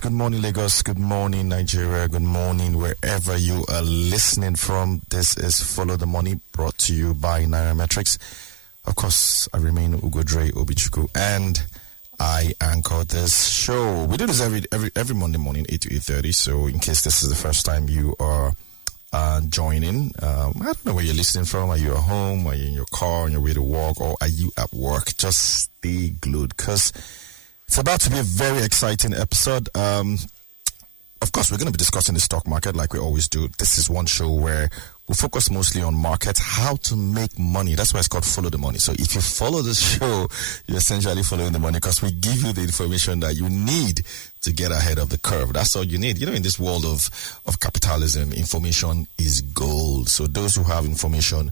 Good morning, Lagos. Good morning, Nigeria. Good morning, wherever you are listening from. This is Follow the Money, brought to you by Nairametrics. Of course, I remain Ugodre Obichuku, and I anchor this show. We do this every Monday morning, 8 to 8:30. So, in case this is the first time you are joining, I don't know where you're listening from. Are you at home? Are you in your car on your way to work? Or are you at work? Just stay glued, because it's about to be a very exciting episode. Of course, we're going to be discussing the stock market like we always do. This is one show where we focus mostly on markets, how to make money. That's why it's called Follow the Money. So if you follow this show, you're essentially following the money, because we give you the information that you need to get ahead of the curve. That's all you need. You know, in this world of capitalism, information is gold. So those who have information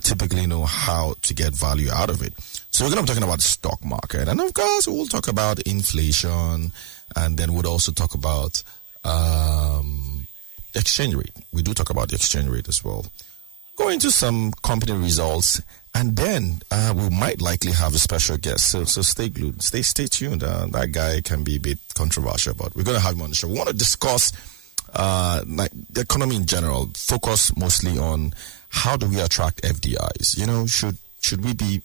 typically know how to get value out of it. So we're going to be talking about the stock market. And of course, we'll talk about inflation, and then we'll also talk about the exchange rate. We do talk about the exchange rate as well. Go into some company results, and then we might likely have a special guest. So stay glued, stay tuned. That guy can be a bit controversial, but we're going to have him on the show. We want to discuss like the economy in general. Focus mostly on how do we attract FDIs. You know, should we be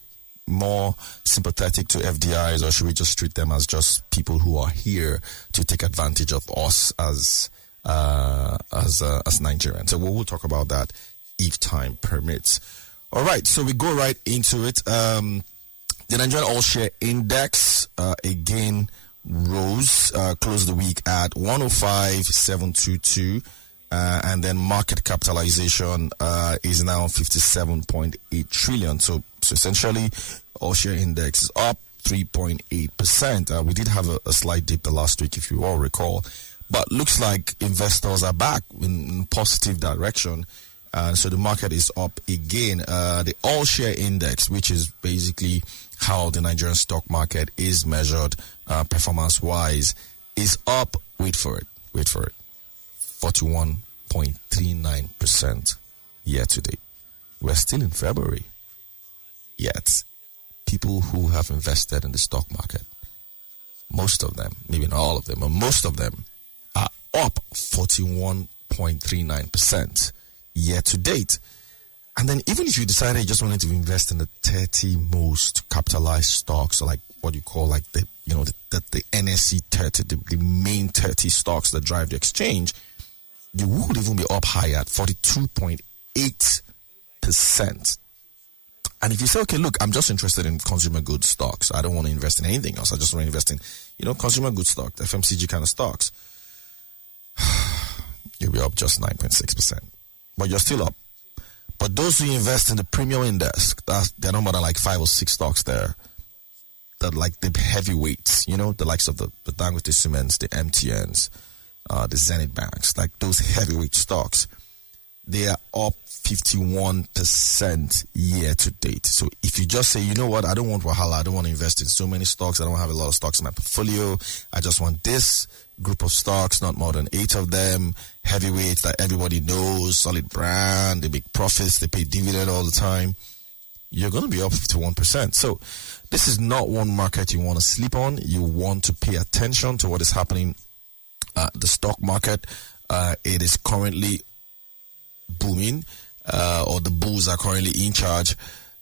more sympathetic to FDIs, or should we just treat them as just people who are here to take advantage of us as Nigerians? So we'll talk about that if time permits. All right, so we go right into it. The Nigerian All Share Index again rose, closed the week at 105,722. And then market capitalization is now 57.8 trillion. So essentially, All Share Index is up 3.8%. We did have a slight dip the last week, if you all recall. But looks like investors are back in positive direction. So the market is up again. The All Share Index, which is basically how the Nigerian stock market is measured performance-wise, is up, wait for it, 41.39% year to date. We're still in February. Yet, people who have invested in the stock market, most of them, maybe not all of them, but most of them are up 41.39% year to date. And then even if you decided you just wanted to invest in the 30 most capitalized stocks, or like what you call like the NSE 30, the main 30 stocks that drive the exchange, you would even be up higher at 42.8%. And if you say, okay, look, I'm just interested in consumer goods stocks, I don't want to invest in anything else, I just want to invest in, consumer goods stocks, FMCG kind of stocks, you'll be up just 9.6%. But you're still up. But those who invest in the premium index, there are no more than like 5 or 6 stocks there that like the heavyweights, the likes of the Dangote Cements, the MTNs, the Zenith Banks, like those heavyweight stocks, they are up 51% year to date. So if you just say, you know what, I don't want Wahala, I don't want to invest in so many stocks, I don't have a lot of stocks in my portfolio, I just want this group of stocks, not more than 8 of them, heavyweights that everybody knows, solid brand, they make profits, they pay dividend all the time, you're going to be up 51%. So this is not one market you want to sleep on. You want to pay attention to what is happening. The stock market, it is currently booming, or the bulls are currently in charge.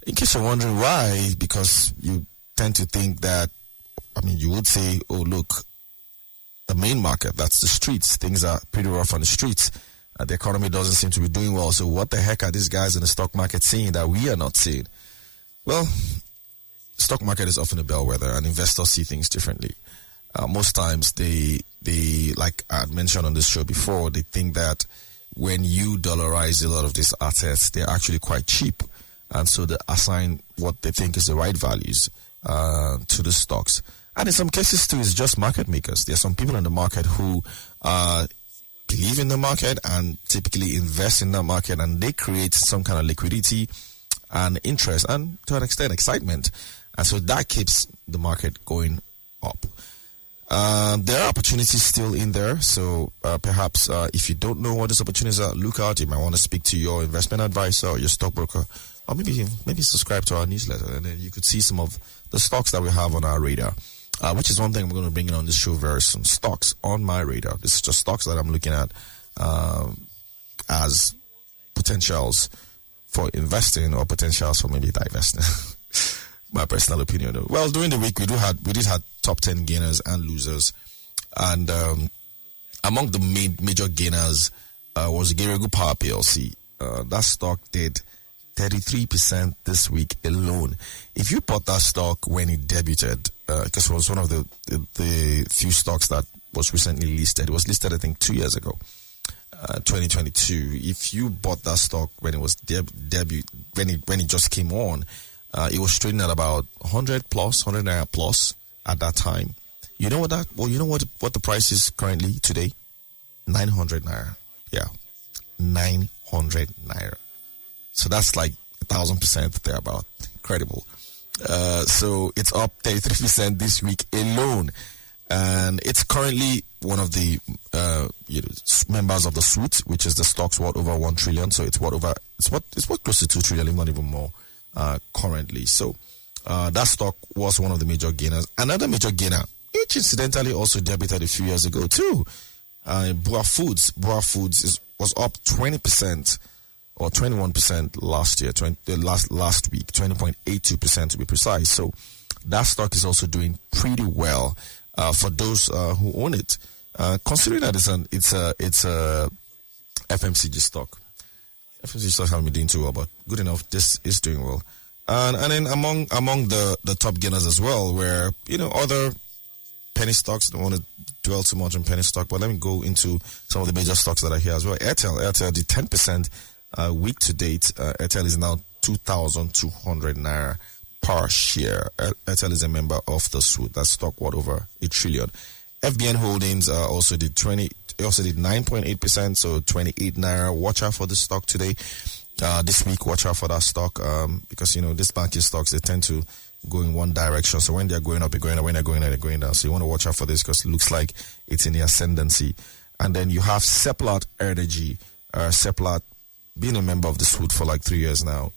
In case you're wondering why, because you tend to think that, you would say, oh, look, the main market, that's the streets. Things are pretty rough on the streets. The economy doesn't seem to be doing well. So what the heck are these guys in the stock market seeing that we are not seeing? Well, stock market is often a bellwether, and investors see things differently. Most times they, like I had mentioned on this show before, they think that when you dollarize a lot of these assets, they're actually quite cheap. And so they assign what they think is the right values to the stocks. And in some cases, too, it's just market makers. There are some people in the market who believe in the market and typically invest in the market, and they create some kind of liquidity and interest and, to an extent, excitement. And so that keeps the market going up. There are opportunities still in there, so perhaps if you don't know what these opportunities are, look out. You might want to speak to your investment advisor or your stockbroker, or maybe subscribe to our newsletter, and then you could see some of the stocks that we have on our radar. which is one thing I'm going to bring in on this show very soon. Stocks on my radar. This is just stocks that I'm looking at as potentials for investing or potentials for maybe divesting. My personal opinion, though. Well, during the week we did have top 10 gainers and losers, and among the major gainers was Geregu Power PLC. That stock did 33% this week alone. If you bought that stock when it debuted, because it was one of the few stocks that was recently listed. It was listed, I think, 2 years ago, 2022. If you bought that stock when it was when it just came on, it was trading at about 100 naira plus at that time. You know what what the price is currently today? 900 naira. Yeah, 900 naira. So that's like 1,000% thereabout. Incredible. So it's up 33% this week alone, and it's currently one of the members of the suite, which is the stocks worth over 1 trillion. So it's worth close to 2 trillion, if not even more, currently. So that stock was one of the major gainers. Another major gainer, which incidentally also debuted a few years ago too, Boa Foods. Boa Foods was up 20%. Or 21% last year, last week, 20.82% to be precise. So that stock is also doing pretty well for those who own it. Considering that it's a FMCG stock. FMCG stocks haven't been doing too well, but good enough. This is doing well. And then among the top gainers as well, where other penny stocks. Don't want to dwell too much on penny stock, but let me go into some of the major stocks that are here as well. Airtel did 10%. Week to date, Airtel is now 2,200 naira per share. Airtel is a member of the suite. That stock worth over 1 trillion. FBN Holdings also did 9.8%, so 28 naira. Watch out for this stock today. This week, watch out for that stock because these banking stocks, they tend to go in one direction. So when they're going up, they're going up. When they're going down, they're going down. So you want to watch out for this because it looks like it's in the ascendancy. And then you have Seplat Energy. Seplat, being a member of the suite for like 3 years now,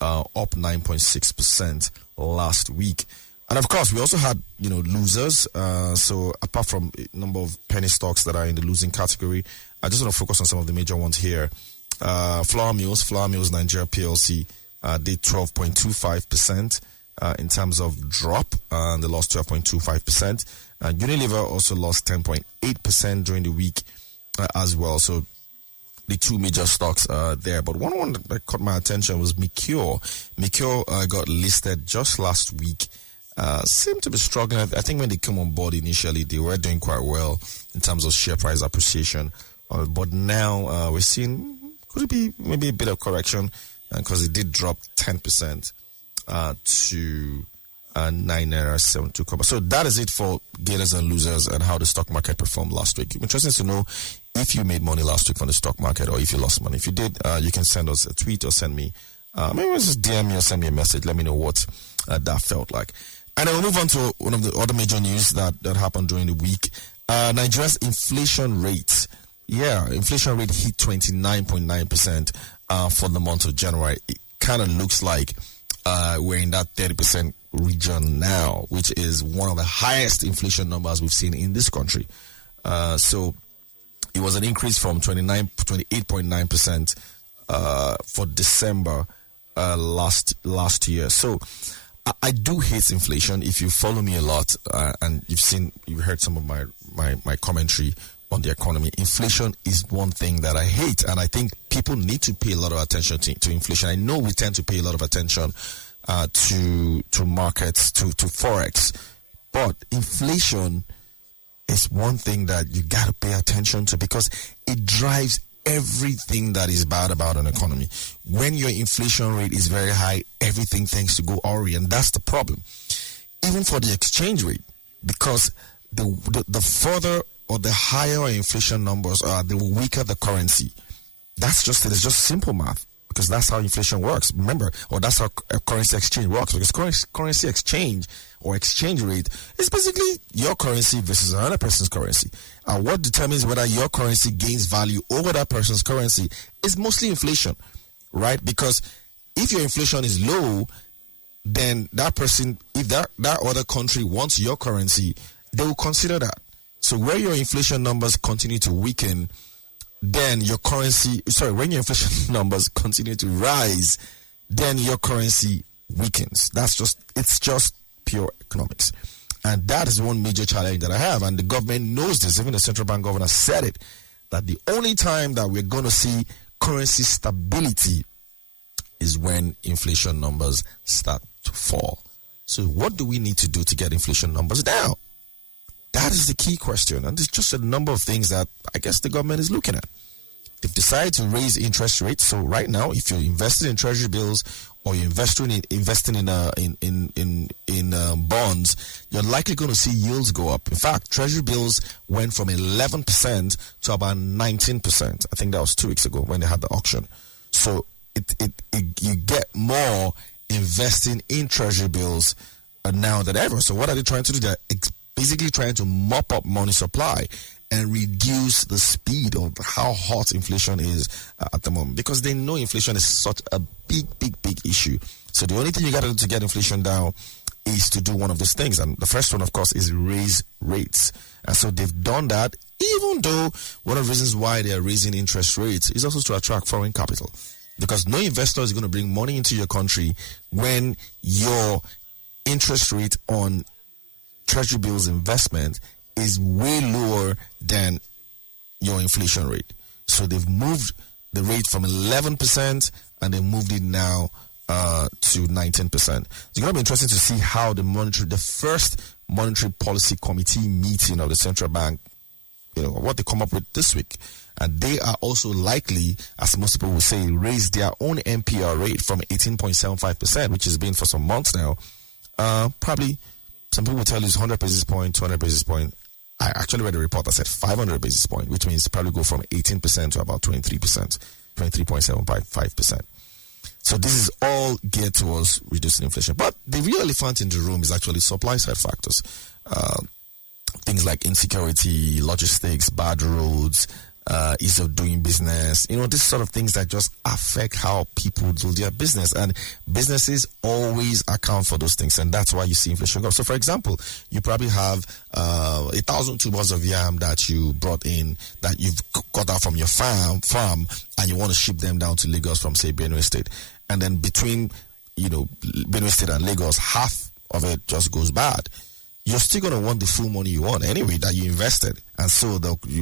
up 9.6% last week. And of course, we also had, losers. So apart from a number of penny stocks that are in the losing category, I just want to focus on some of the major ones here. Flour Mills Nigeria PLC did 12.25% in terms of drop, and they lost 12.25%. Unilever also lost 10.8% during the week as well. So the two major stocks there. But one that caught my attention was Mikio. Mikio got listed just last week. Seemed to be struggling. I think when they came on board initially, they were doing quite well in terms of share price appreciation. But now we're seeing, could it be maybe a bit of correction? Because it did drop 10% to 9.72 naira. So that is it for gainers and losers and how the stock market performed last week. It's interesting to know if you made money last week from the stock market or if you lost money. If you did, you can send us a tweet or send me, maybe just DM me or send me a message. Let me know what that felt like. And then we'll move on to one of the other major news that happened during the week. Nigeria's inflation rate. Yeah, inflation rate hit 29.9% for the month of January. It kind of looks like we're in that 30% region now, which is one of the highest inflation numbers we've seen in this country. So it was an increase from 28.9% for December last year. So I do hate inflation. If you follow me a lot and you've heard some of my commentary on the economy, inflation is one thing that I hate, and I think people need to pay a lot of attention to inflation. I know we tend to pay a lot of attention to markets, to Forex, but inflation is one thing that you got to pay attention to because it drives everything that is bad about an economy. When your inflation rate is very high, everything tends to go awry, and that's the problem. Even for the exchange rate, because the further or the higher inflation numbers are, the weaker the currency. That's just it. It's just simple math, because that's how inflation works. Remember, or that's how currency exchange works. Because currency exchange or exchange rate is basically your currency versus another person's currency. And what determines whether your currency gains value over that person's currency is mostly inflation, right? Because if your inflation is low, then that person, if that other country wants your currency, they will consider that. So where your inflation numbers continue to weaken, then your currency, when your inflation numbers continue to rise, then your currency weakens. It's just pure economics. And that is one major challenge that I have. And the government knows this. Even the central bank governor said it, that the only time that we're going to see currency stability is when inflation numbers start to fall. So what do we need to do to get inflation numbers down? That is the key question. And there's just a number of things that I guess the government is looking at. They've decided to raise interest rates. So right now, if you're invested in treasury bills or you're investing in bonds, you're likely going to see yields go up. In fact, treasury bills went from 11% to about 19%. I think that was 2 weeks ago when they had the auction. So you get more investing in treasury bills now than ever. So what are they trying to do? They're basically trying to mop up money supply and reduce the speed of how hot inflation is at the moment, because they know inflation is such a big issue. So the only thing you got to do to get inflation down is to do one of those things. And the first one, of course, is raise rates. And so they've done that, even though one of the reasons why they are raising interest rates is also to attract foreign capital. Because no investor is going to bring money into your country when your interest rate on treasury bills investment is way lower than your inflation rate. So they've moved the rate from 11% and they moved it now to 19%. It's going to be interesting to see how the first monetary policy committee meeting of the central bank, what they come up with this week. And they are also likely, as most people will say, raise their own MPR rate from 18.75%, which has been for some months now. Probably some people will tell you it's 100 basis point, 200 basis point. I actually read a report that said 500 basis point, which means probably go from 18% to about 23%, 23.75%. So this is all geared towards reducing inflation. But the real elephant in the room is actually supply side factors. Things like insecurity, logistics, bad roads, ease of doing business, this sort of things that just affect how people do their business. And businesses always account for those things. And that's why you see inflation go up. So, for example, you probably have 1,000 tubers of yam that you brought in, that you've got out from your farm, and you want to ship them down to Lagos from, say, Benue State. And then between, Benue State and Lagos, half of it just goes bad. You're still going to want the full money you want anyway that you invested. And so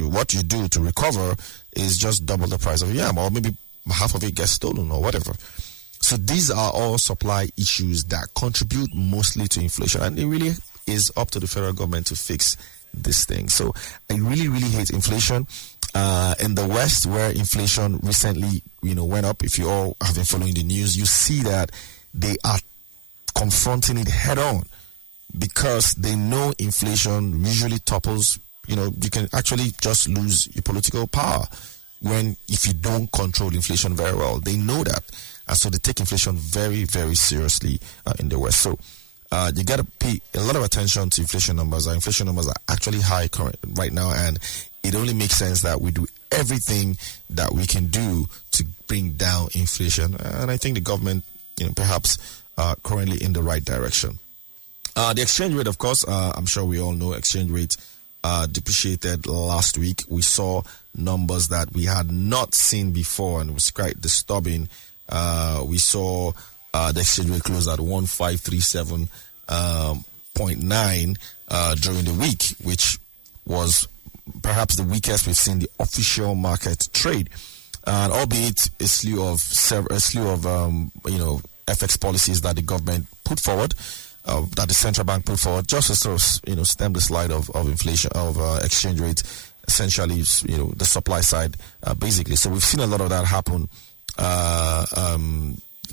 what you do to recover is just double the price of yam, or maybe half of it gets stolen or whatever. So these are all supply issues that contribute mostly to inflation. And it really is up to the federal government to fix this thing. So I really, really hate inflation. In the West, where inflation recently, went up, if you all have been following the news, you see that they are confronting it head on. Because they know inflation usually topples, you can actually just lose your political power if you don't control inflation very well. They know that. And so they take inflation very, very seriously in the West. So you got to pay a lot of attention to inflation numbers. Our inflation numbers are actually high right now, and it only makes sense that we do everything that we can do to bring down inflation. And I think the government, perhaps currently in the right direction. The exchange rate, of course, I'm sure we all know exchange rate depreciated last week. We saw numbers that we had not seen before, and it was quite disturbing. We saw the exchange rate close at 1537.9 during the week, which was perhaps the weakest we've seen the official market trade. And albeit a slew of FX policies that the government put forward, that the central bank put forward, just to sort of stem the slide of inflation, of exchange rate, essentially the supply side basically. So we've seen a lot of that happen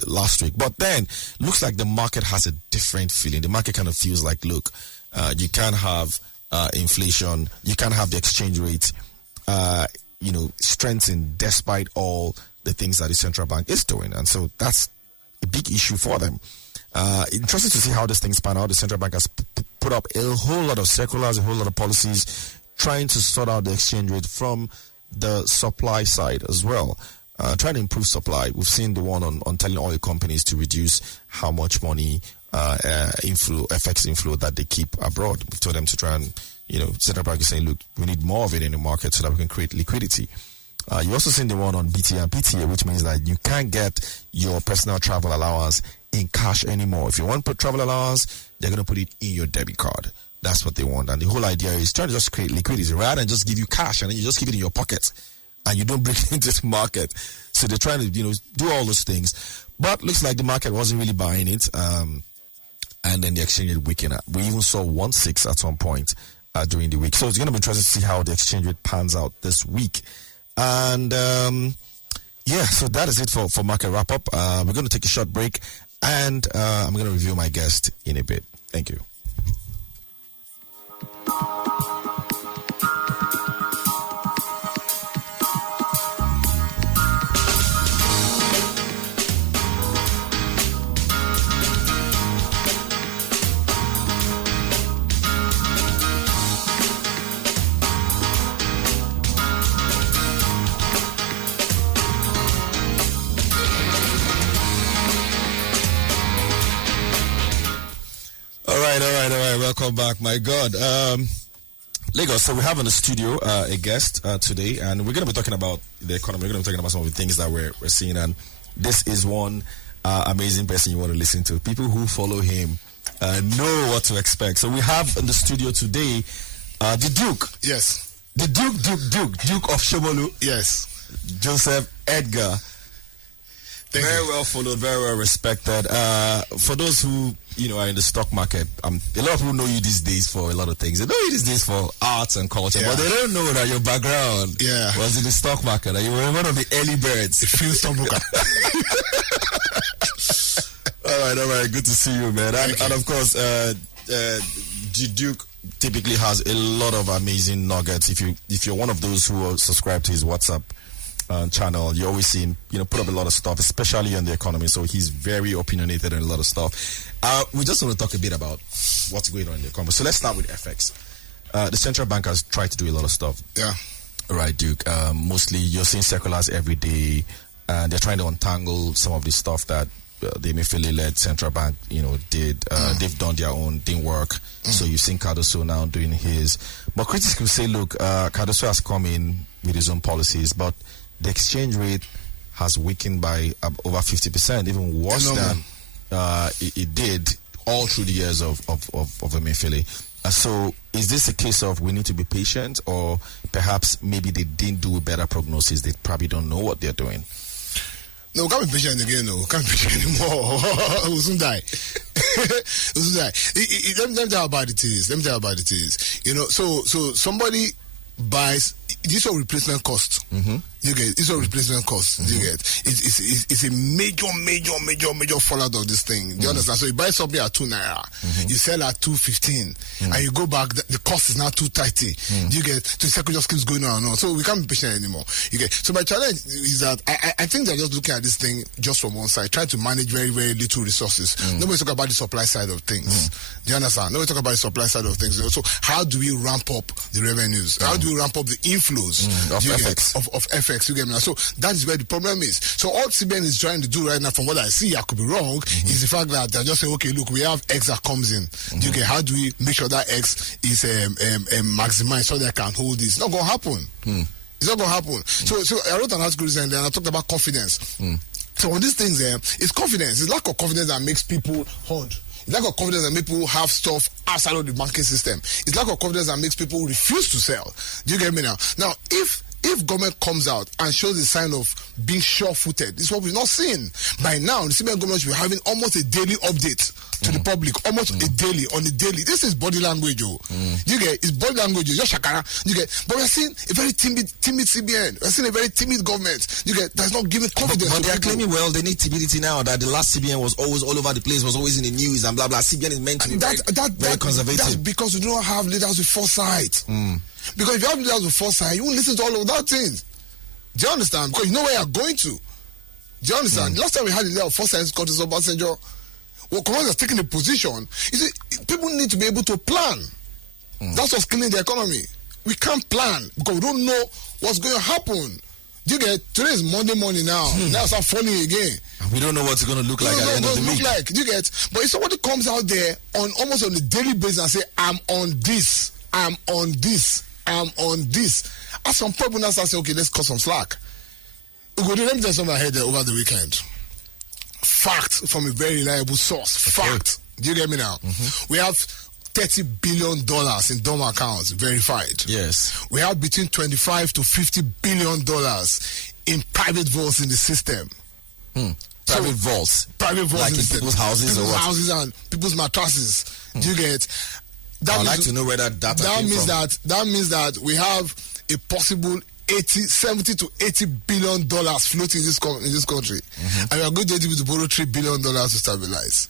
last week. But then looks like the market has a different feeling. The market kind of feels like, look, you can't have inflation, you can't have the exchange rate strengthen despite all the things that the central bank is doing. And so that's a big issue for them. Interesting to see how this things pan out. The central bank has put up a whole lot of circulars, a whole lot of policies trying to sort out the exchange rate from the supply side as well. Trying to improve supply. We've seen the one on telling oil companies to reduce how much money FX inflow that they keep abroad. We've told them to try and, Central Bank is saying, look, we need more of it in the market so that we can create liquidity. You also seen the one on BTA and PTA, which means that you can't get your personal travel allowance in cash anymore. If you want to put travel allowance, they're going to put it in your debit card. That's what they want. And the whole idea is trying to just create liquidity rather than just give you cash and then you just keep it in your pocket and you don't bring it into the market. So they're trying to, do all those things. But looks like the market wasn't really buying it. And then the exchange rate weakened. We even saw 1.6 at some point during the week. So it's going to be interesting to see how the exchange rate pans out this week. And so that is it for market wrap up. We're going to take a short break and I'm going to review my guest in a bit. Thank you. All right. Welcome back. My God. Lagos, so we have in the studio a guest today, and we're going to be talking about the economy. We're going to be talking about some of the things that we're seeing, and this is one amazing person you want to listen to. People who follow him know what to expect. So we have in the studio today the Duke. Yes. The Duke of Shomolu. Yes. Joseph Edgar. Very well followed, very well respected. For those who are in the stock market, a lot of people know you these days for a lot of things. They know you these days for arts and culture, but they don't know that your background was in the stock market. That you were one of the early birds. Field stockbroker. All right. Good to see you, man. And of course, Duke typically has a lot of amazing nuggets. If you're one of those who are subscribed to his WhatsApp channel, you always see him, put up a lot of stuff, especially on the economy. So he's very opinionated on a lot of stuff. We just want to talk a bit about what's going on in the economy. So let's start with FX. The central bank has tried to do a lot of stuff. Yeah. Right, Duke. Mostly you're seeing circulars every day. They're trying to untangle some of the stuff that the Emefiele-led central bank, did. They've done their own, didn't work. So you've seen Cardoso now doing his. But critics will say, look, Cardoso has come in with his own policies, but the exchange rate has weakened by over 50%, even worse than it did all through the years of Emefiele. So is this a case of we need to be patient, or perhaps maybe they didn't do a better prognosis? They probably don't know what they're doing. No, we can't be patient again. No, we can't be patient anymore. We'll soon die. Let me tell you how bad it is. So somebody buys. This is a replacement cost. Mm-hmm. You get it's a replacement cost. You get it's a major fallout of this thing. Do you understand? So you buy something at 2 naira, you sell at 2.15, and you go back. The cost is now 2.30. You get so the cycle just keeps going on and on. So we can't be patient anymore. You get so my challenge is that I think they're just looking at this thing just from one side, trying to manage very little resources. Nobody's talking about the supply side of things. Do you understand? Nobody talk about the supply side of things. So how do we ramp up the revenues? How do we ramp up the inflows of FX? Of FX. You get me now? So that is where the problem is. So all CBN is trying to do right now, from what I see, I could be wrong, is the fact that they're just saying, okay, look, we have X that comes in. You get how do we make sure that X is maximized so they can hold this? It's not going to happen. It's not going to happen. So I wrote an article recently and I talked about confidence. So on these things, it's confidence. It's lack of confidence that makes people hold. It's lack of confidence that makes people have stuff outside of the banking system. It's lack of confidence that makes people refuse to sell. Do you get me now? Now, if government comes out and shows a sign of being sure-footed, this is what we've not seen. By now, the CBN government should be having almost a daily update to the public, almost a daily, on a daily. This is body language, You get, it's body language, just shakara. You get, but we're seeing a very timid CBN. We're seeing a very timid government. You get, that's not giving confidence. But they're claiming, well, they need timidity now, that the last CBN was always all over the place, was always in the news and blah, blah. CBN is meant to be very conservative. That's because we don't have leaders with foresight. Because if you have leaders with foresight, you won't listen to all of that things. Do you understand? Because you know where you're going to. Do you understand? Last time we had a leader of foresight, Curtis Obasanjo, well, Command has taken a position. You see, people need to be able to plan. That's what's killing the economy. We can't plan because we don't know what's going to happen. Do you get? Today is Monday morning now. Now start falling again. We don't know what's going to look like at the end of the week. Do you get? But if somebody comes out there on almost on a daily basis and say, I'm on this, I'm on this, I'm on this, at some point when I say, okay, let's cut some slack. Let me tell you something I heard over the weekend. Fact from a very reliable source. Fact. Do you get me now? We have $30 billion in dormant accounts verified. Yes. We have between $25 to $50 billion in private vaults in the system. Private vaults? Private vaults like in people's houses or what? Houses and people's mattresses. Do you get? I'd like to know where that data came from. That means that we have a possible 70 to $80 billion floating in this country. And we are going to borrow $3 billion to stabilize.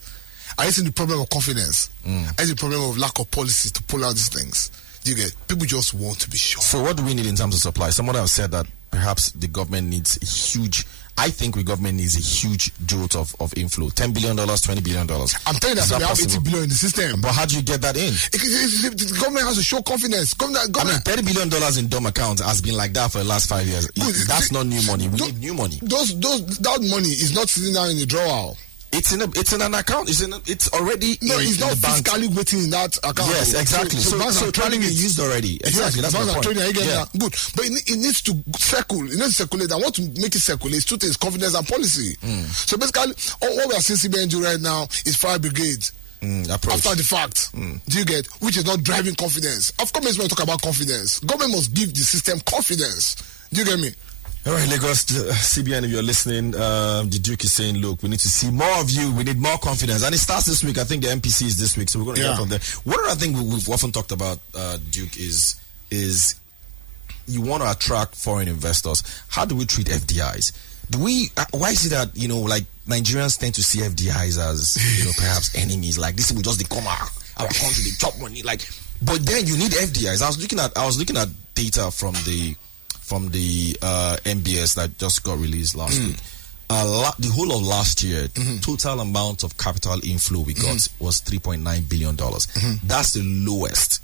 I see the problem of confidence. I see the problem of lack of policy to pull out these things. Do you get? People just want to be sure. So what do we need in terms of supply? Someone else said that perhaps the government needs a huge... I think the government needs a huge jolt of inflow. $10 billion, $20 billion. I'm telling you that we have $80 billion in the system. But how do you get that in? The government has to show confidence. Government, I mean, $30 billion in DOM accounts has been like that for the last 5 years. That's not new money. We need new money. That money is not sitting down in the drawer. It's in an account. It's already it's not physically waiting in that account. Yes, exactly. So trading is used already. Exactly. Yes, that's my point. Good, but it needs to circulate. It needs to circulate. And what to make it circulate is two things: confidence and policy. So basically, what we are seeing CBN do right now is fire brigade. After the fact, do you get? Which is not driving confidence. Of course, when we talk about confidence, government must give the system confidence. Do you get me? All right, Lagos, CBN, if you're listening, the Duke is saying, look, we need to see more of you. We need more confidence. And it starts this week. I think the MPC is this week, so we're going to get from there. One other thing we've often talked about, Duke, is you want to attract foreign investors. How do we treat FDIs? Why is it that, like Nigerians tend to see FDIs as, perhaps enemies? Like, this will just come out, our country, they chop money. Like, but then you need FDIs. I was looking at data from the MBS that just got released last week. The whole of last year, total amount of capital inflow we got was $3.9 billion. That's the lowest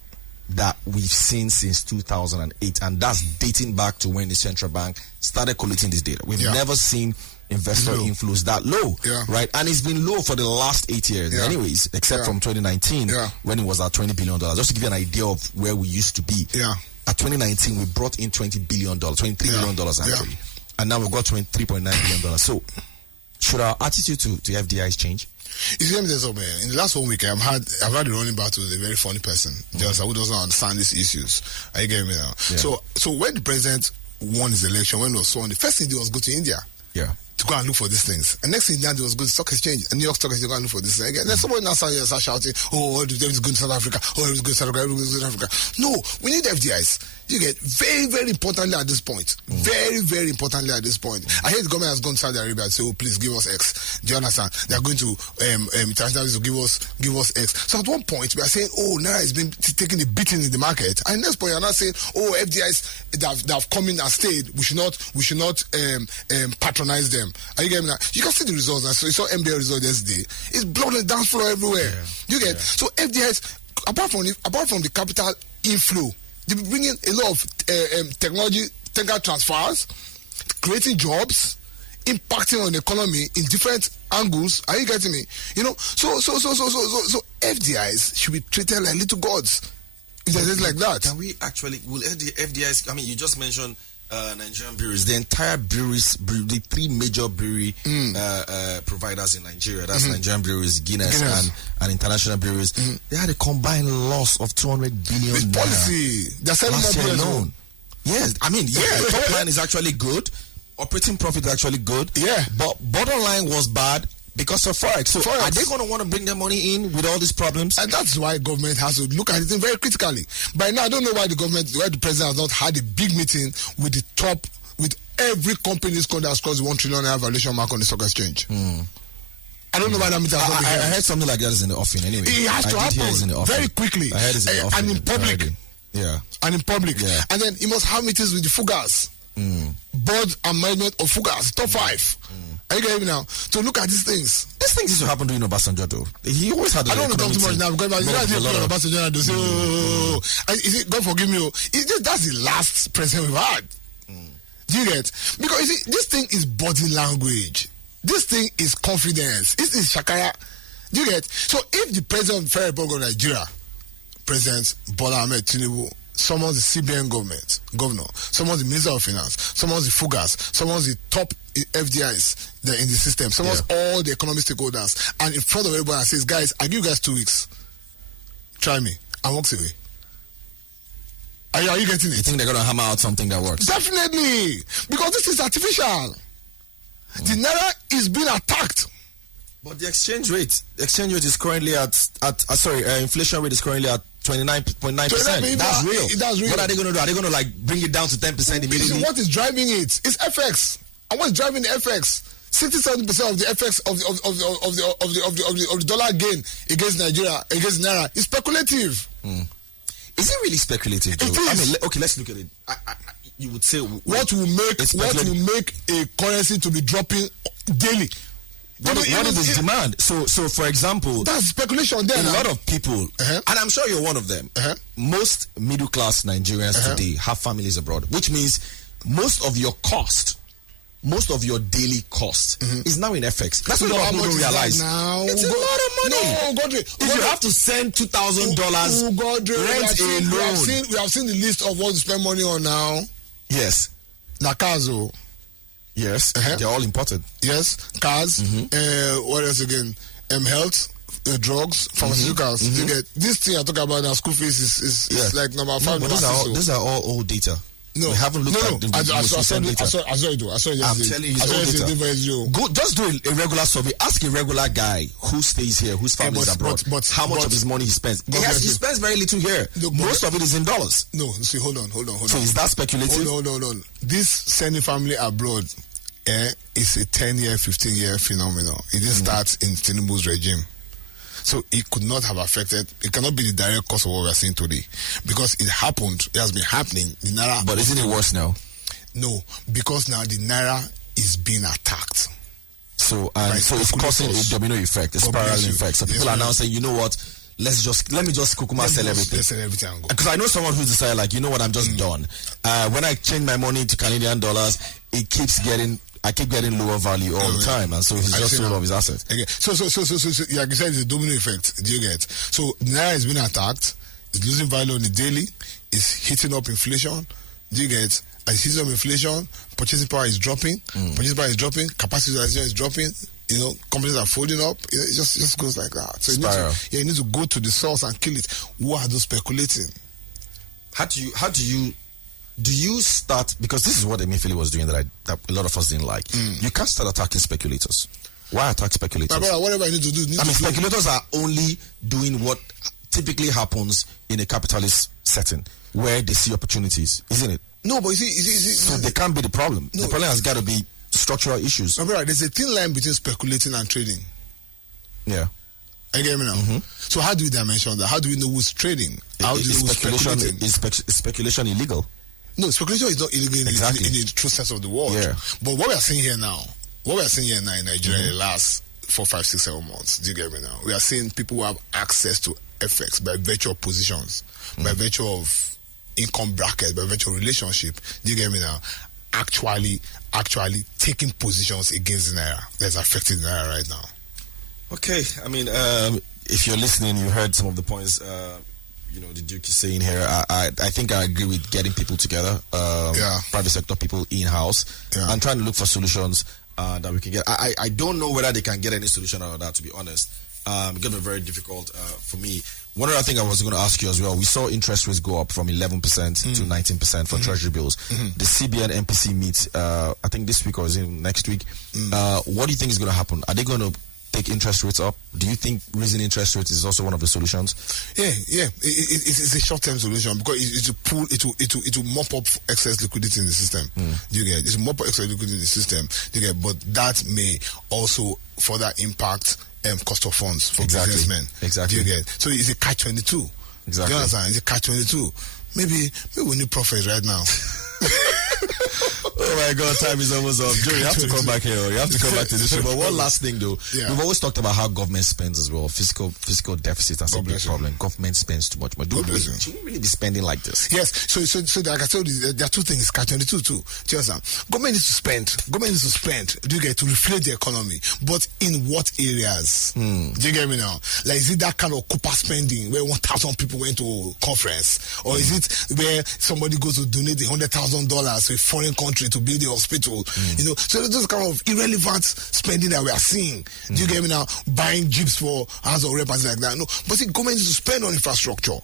that we've seen since 2008, and that's dating back to when the central bank started collecting this data. We've never seen investor inflows that low, right? And it's been low for the last 8 years anyways, except from 2019 when it was at $20 billion. Just to give you an idea of where we used to be. At 2019, we brought in $20 billion, $23 billion actually. And now we've got $23.9 billion. So, should our attitude to FDIs change? You see, let me tell you something. In the last 1 week, I've had a running battle with a very funny person, just who doesn't understand these issues. Are you getting me now? So when the president won his election, when he was sworn, the first thing he did was go to India. To go and look for these things. And next thing that was good stock exchange. And New York Stock Exchange to go and look for this thing. And then somebody now start shouting, everything's good in South Africa, everything's good in South Africa, everything's good in South Africa. No, we need FDIs. You get very, very importantly at this point. Very, very importantly at this point. I hear the government has gone to Saudi Arabia and say, please give us X. Do you understand? They are going to internationally to give us X. So at one point we are saying, Naira has been taking a beating in the market. And next point you're not saying, FDIs that have come in and stayed, we should not patronize them. Are you getting me now? You can see the results. I saw NBA results yesterday. It's blood on the dance floor everywhere. You get so FDIs apart from the capital inflow, they be bringing a lot of technical transfers, creating jobs, impacting on the economy in different angles. Are you getting me? So FDIs should be treated like little gods. If there's like that. Can we actually? Will the FDIs? I mean, you just mentioned Nigerian breweries. The entire breweries, the three major brewery providers in Nigeria. That's Nigerian breweries, Guinness. And international breweries. They had a combined loss of 200 billion. With policy, they're selling more beer alone. Yes, I mean, top line is actually good. Operating profit is actually good. But bottom line was bad because of Forex. So are they going to want to bring their money in with all these problems? And that's why government has to look at it very critically. By now, I don't know why the president has not had a big meeting with every company in this country that's crossed the $1 trillion valuation mark on the stock exchange. I don't know why that meeting has not been I heard something like that is in the offing anyway. It has to happen very quickly. I heard it's in the offing. And in public. And in public. And then he must have meetings with the Fugas. Board and management of Fugas, top 5. Are you getting me now? So look at these things. These things used to happen during Obasanjo, though. He always had. I don't want to talk too much now because you know Obasanjo. Say, God forgive me. That's the last president we've had. Do you get? Because you see, this thing is body language. This thing is confidence. This is Shakara. Do you get? So if the president of the Federal Republic of Nigeria, President Bola Ahmed Tinubu, summons the CBN governor, summons the Minister of Finance, summons the Fugas, summons the top FDIs in the system, summons all the economic stakeholders, and in front of everybody and says, guys, I give you guys 2 weeks. Try me. And walks away. Are you getting it? You think they're going to hammer out something that works? Definitely. Because this is artificial. The Naira is being attacked. But the exchange rate is currently inflation rate is currently at 29.9%. That's real. That's real. What are they going to do? Are they going to like bring it down to 10% immediately? What is driving it? It's FX. And what's driving the FX? 60-70% of the FX of the dollar gain against Nigeria, against Naira is speculative. Is it really speculative, Joe? It is. I mean, okay, let's look at it. You would say what will make a currency to be dropping daily? What is the demand? So for example, that's speculation there. A lot of people, and I'm sure you're one of them, most middle class Nigerians today have families abroad, which means most of your daily cost is now in FX. That's what people don't realize. Now it's a lot of money. No, Godre, if you have to send $2,000 rent alone, we have seen the list of what to spend money on now. Yes, Nakazo. Yes, they're all important. Yes, cars. What else again? Health, drugs, pharmaceuticals. You get this thing I talk about now. School fees is like number 5. But these are all old data. No, we haven't looked at the most recent data. I saw it. I'm telling you, it's old data. Go, just do a regular survey. Ask a regular guy who stays here, whose family is abroad, how much of his money he spends. He spends very little here. Most of it is in dollars. No, see, hold on. So is that speculative? Hold on. This sending family abroad is a 10-year, 15-year phenomenon. It didn't start in Tinubu's regime. So it could not have affected, it cannot be the direct cause of what we are seeing today. Because it happened, it has been happening. The Naira. But isn't it worse now? No, because now the Naira is being attacked. So it's causing a domino effect, a spiral effect. So people are now saying, you know what, let me just kukuma sell everything. Let's sell everything and go. Because I know someone who's decided, like, you know what, I'm just done. When I change my money to Canadian dollars, I keep getting lower value all the time, and so he's just sold off his assets. Okay. So, like you said, it's a domino effect. Do you get? So Naira is being attacked. It's losing value on the daily. It's hitting up inflation. Do you get? As it's hitting up inflation, purchasing power is dropping. Purchasing power is dropping. Capacity utilization is dropping. You know, companies are folding up. It just goes like that. So you need to go to the source and kill it. Who are those speculating? How do you start, because this is what Emefiele was doing that a lot of us didn't like. You can't start attacking speculators. Why attack speculators? My brother, whatever I need to do. Speculators are only doing what typically happens in a capitalist setting where they see opportunities, isn't it? No, but you see so they can't be the problem. No. The problem has got to be structural issues. My brother, there's a thin line between speculating and trading. Yeah. You get me now? So how do we dimension that? How do we know who's trading? How do we know who's speculating? Is speculation illegal? No, speculation is not illegal in the true sense of the word. Yeah. But what we are seeing here now in Nigeria in the last 4, 5, 6, 7 months, do you get me now? We are seeing people who have access to FX by virtue of positions, by virtue of income bracket, by virtue of relationship, do you get me now? Actually taking positions against the Naira that's affecting the Naira right now. Okay. I mean, if you're listening, you heard some of the points the Duke is saying here. I think I agree with getting people together, private sector people in-house, and trying to look for solutions that we can get. I don't know whether they can get any solution out of that, to be honest. It's going to be very difficult for me. One other thing I was going to ask you as well, we saw interest rates go up from 11% to 19% for treasury bills. The CBN MPC meets, I think this week or is it next week. What do you think is going to happen? Are they going to take interest rates up? Do you think raising interest rates is also one of the solutions? Yeah. It's a short-term solution because it will mop up excess liquidity in the system. Do you get? It's mop up excess liquidity in the system. Do you get? But that may also further impact cost of funds for businessmen. Exactly. Do you get? So it's a catch-22. Exactly. Do you understand? It's a catch-22. Maybe we need profits right now. Oh my God, time is almost up. Joe, you have to come back here. You have to come back to this show. But one last thing, though, we've always talked about how government spends as well. Fiscal deficit, that's a big problem. Government spends too much. But do we really be spending like this? Yes. So like I told you, there are two things. Catch-22 too. Just government needs to spend. Government needs to spend. Do you get to reflate the economy? But in what areas? Do you get me now? Like, is it that kind of Cooper spending where 1,000 people went to conference, or is it where somebody goes to donate $100,000 to a foreign country to build a hospital? You know, so those kind of irrelevant spending that we are seeing. Do you get me now? Buying jeeps for House of Rep and like that. No, but see, government needs to spend on infrastructure.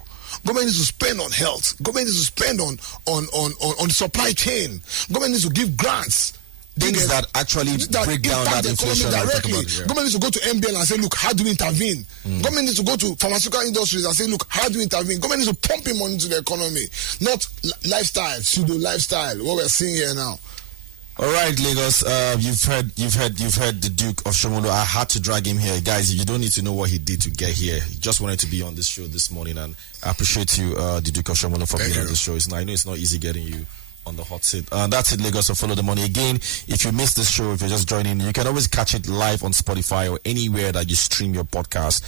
Government needs to spend on health. Government needs to spend on the supply chain. Government needs to give grants. Things that actually break down that inflation directly. Government needs to go to MBL and say, look, how do we intervene? Government needs to go to pharmaceutical industries and say, look, how do we intervene? Government needs to pump in money into the economy, not lifestyle, pseudo lifestyle. What we're seeing here now. All right, Lagos. You've heard the Duke of Shomolu. I had to drag him here, guys. You don't need to know what he did to get here. He just wanted to be on this show this morning, and I appreciate you, the Duke of Shomolu, for being on this show. I know it's not easy getting you on the hot seat. That's it, Lagos. So follow the money. Again, if you missed this show, if you're just joining, you can always catch it live on Spotify or anywhere that you stream your podcast.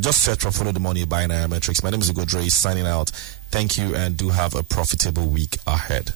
Just search for Follow the Money by Nairametrics. My name is Ugo Dre, signing out. Thank you, and do have a profitable week ahead.